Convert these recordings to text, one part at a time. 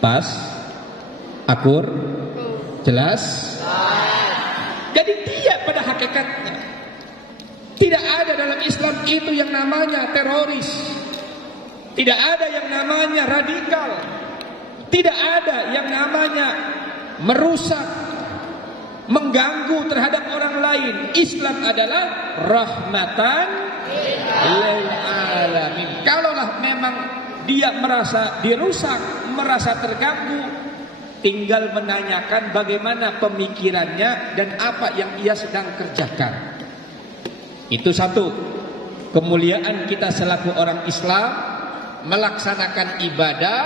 Pas? Akur? Jelas? Jadi dia pada hakikatnya tidak ada dalam Islam itu yang namanya teroris. Tidak ada yang namanya radikal. Tidak ada yang namanya merusak, mengganggu terhadap orang lain. Islam adalah rahmatan lil alamin. Kalaulah memang dia merasa dirusak, merasa terganggu, tinggal menanyakan bagaimana pemikirannya dan apa yang ia sedang kerjakan. Itu satu. Kemuliaan kita selaku orang Islam melaksanakan ibadah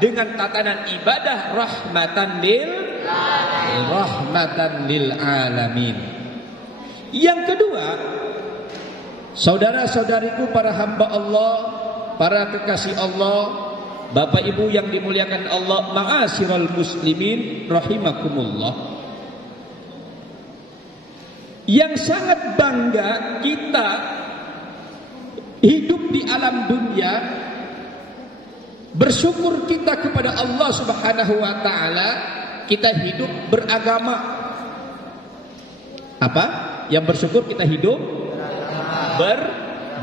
dengan tatanan ibadah rahmatan lil alamin. Yang kedua, saudara-saudariku para hamba Allah, para kekasih Allah, Bapak Ibu yang dimuliakan Allah, ma'asyiral muslimin rahimakumullah. Yang sangat bangga kita hidup di alam dunia, bersyukur kita kepada Allah Subhanahu wa taala, kita hidup beragama. Apa? Yang bersyukur kita hidup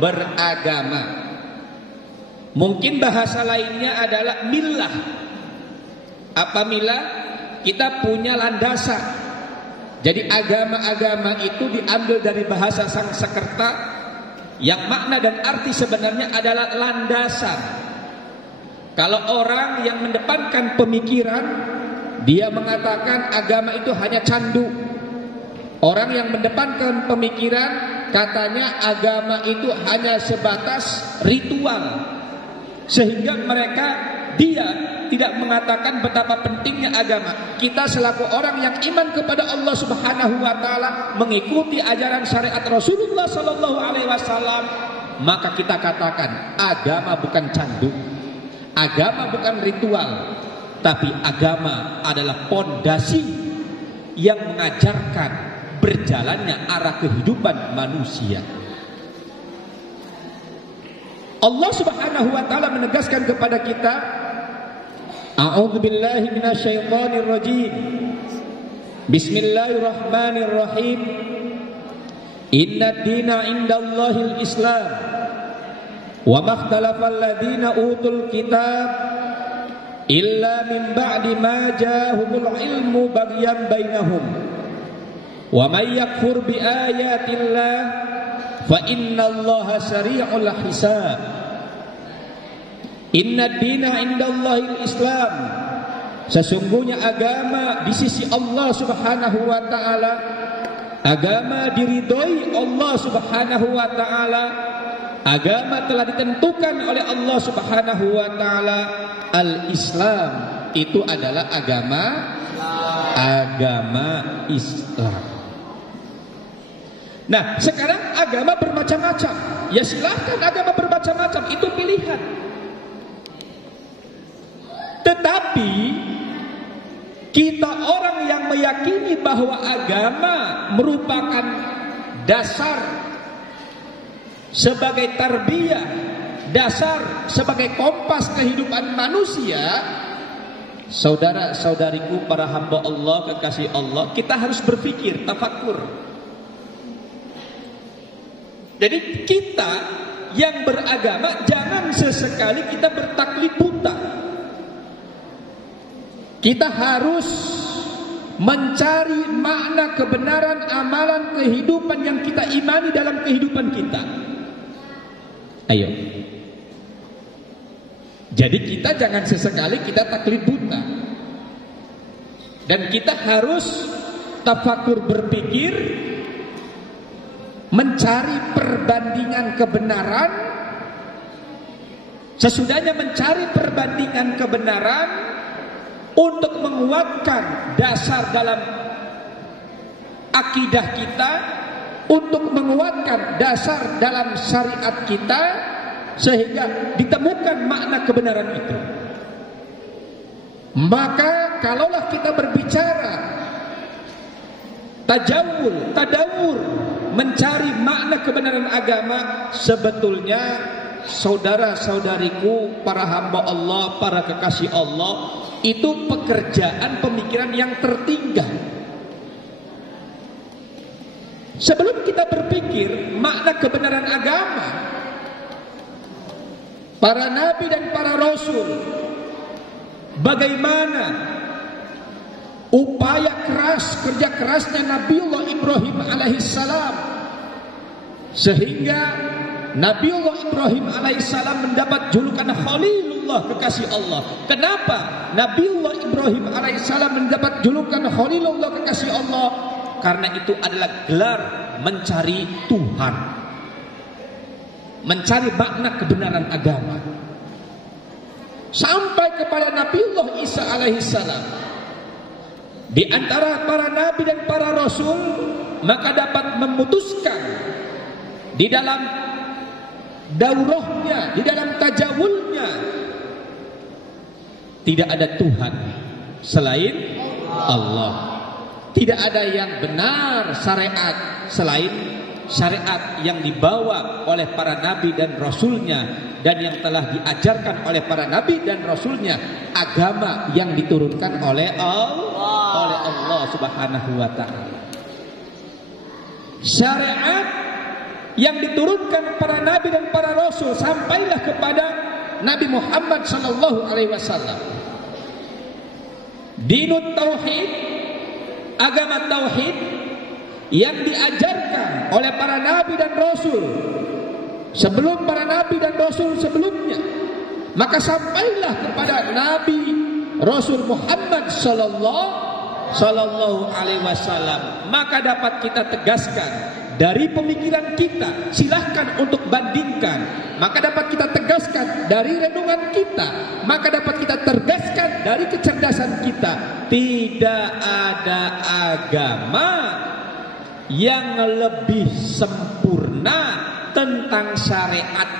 beragama. Mungkin bahasa lainnya adalah millah. Apa millah? Kita punya landasan. Jadi agama-agama itu diambil dari bahasa Sanskerta yang makna dan arti sebenarnya adalah landasan. Kalau orang yang mendepankan pemikiran, dia mengatakan agama itu hanya candu. Orang yang mendepankan pemikiran, katanya agama itu hanya sebatas ritual. Sehingga dia tidak mengatakan betapa pentingnya agama. Kita selaku orang yang iman kepada Allah Subhanahu wa taala, mengikuti ajaran syariat Rasulullah sallallahu alaihi wasallam, maka kita katakan agama bukan candu. Agama bukan ritual, tapi agama adalah pondasi yang mengajarkan berjalannya arah kehidupan manusia. Allah Subhanahu wa taala menegaskan kepada kita, a'udzubillahi minasyaitonir rajim. Bismillahirrahmanirrahim. Innad dina indallahil Islam. Wa makhtalafal ladzina utul kitab illa min ba'di ma ja'ahumul ilmu baghyan bainahum. Wa may yakfur bi ayatillah fa innallaha sari'ul hisab. Innad dina indallahil Islam. Sesungguhnya agama di sisi Allah Subhanahu wa taala, agama diridhoi Allah Subhanahu wa taala, agama telah ditentukan oleh Allah Subhanahu wa taala, al-Islam itu adalah agama Islam. Nah, sekarang agama bermacam-macam. Ya silahkan agama bermacam-macam, itu pilihan. Tetapi kita orang yang meyakini bahwa agama merupakan dasar sebagai tarbiyah, dasar sebagai kompas kehidupan manusia, saudara-saudariku para hamba Allah, kekasih Allah, kita harus berpikir, tafakkur. Jadi kita yang beragama jangan sesekali kita bertaklid buta. Kita harus mencari makna kebenaran amalan kehidupan yang kita imani dalam kehidupan kita. Ayo. Jadi kita jangan sesekali kita taklid buta. Dan kita harus tafakur berpikir, mencari perbandingan kebenaran. Sesudahnya mencari perbandingan kebenaran untuk menguatkan dasar dalam akidah kita, untuk menguatkan dasar dalam syariat kita, sehingga ditemukan makna kebenaran itu. Maka kalaulah kita berbicara tadawur, mencari makna kebenaran agama, sebetulnya saudara-saudariku, para hamba Allah, para kekasih Allah, itu pekerjaan pemikiran yang tertinggal. Sebelum kita berpikir makna kebenaran agama, para nabi dan para rasul, bagaimana upaya keras, kerja kerasnya Nabiullah Ibrahim alaihissalam, sehingga Nabiullah Ibrahim alaihissalam mendapat julukan Khalilullah, kekasih Allah. Kenapa Nabiullah Ibrahim alaihissalam mendapat julukan Khalilullah, kekasih Allah? Karena itu adalah gelar mencari Tuhan, mencari makna kebenaran agama. Sampai kepada Nabiullah Isa alaihissalam, di antara para nabi dan para rasul, maka dapat memutuskan di dalam daurahnya, di dalam tajawulnya, tidak ada Tuhan selain Allah. Tidak ada yang benar syariat selain syariat yang dibawa oleh para nabi dan rasulnya, dan yang telah diajarkan oleh para nabi dan rasulnya, agama yang diturunkan oleh Allah Subhanahu wa ta'ala. Syariat yang diturunkan para nabi dan para rasul sampailah kepada Nabi Muhammad sallallahu alaihi wasallam. Dinut tauhid, agama tauhid yang diajarkan oleh para nabi dan rasul sebelum para nabi dan rasul sebelumnya, maka sampailah kepada Nabi Rasul Muhammad sallallahu alaihi wasallam. Maka dapat kita tegaskan dari pemikiran kita, silahkan untuk bandingkan. Maka dapat kita tegaskan dari renungan kita, maka dapat kita tegaskan dari kecerdasan kita. Tidak ada agama yang lebih sempurna tentang syariat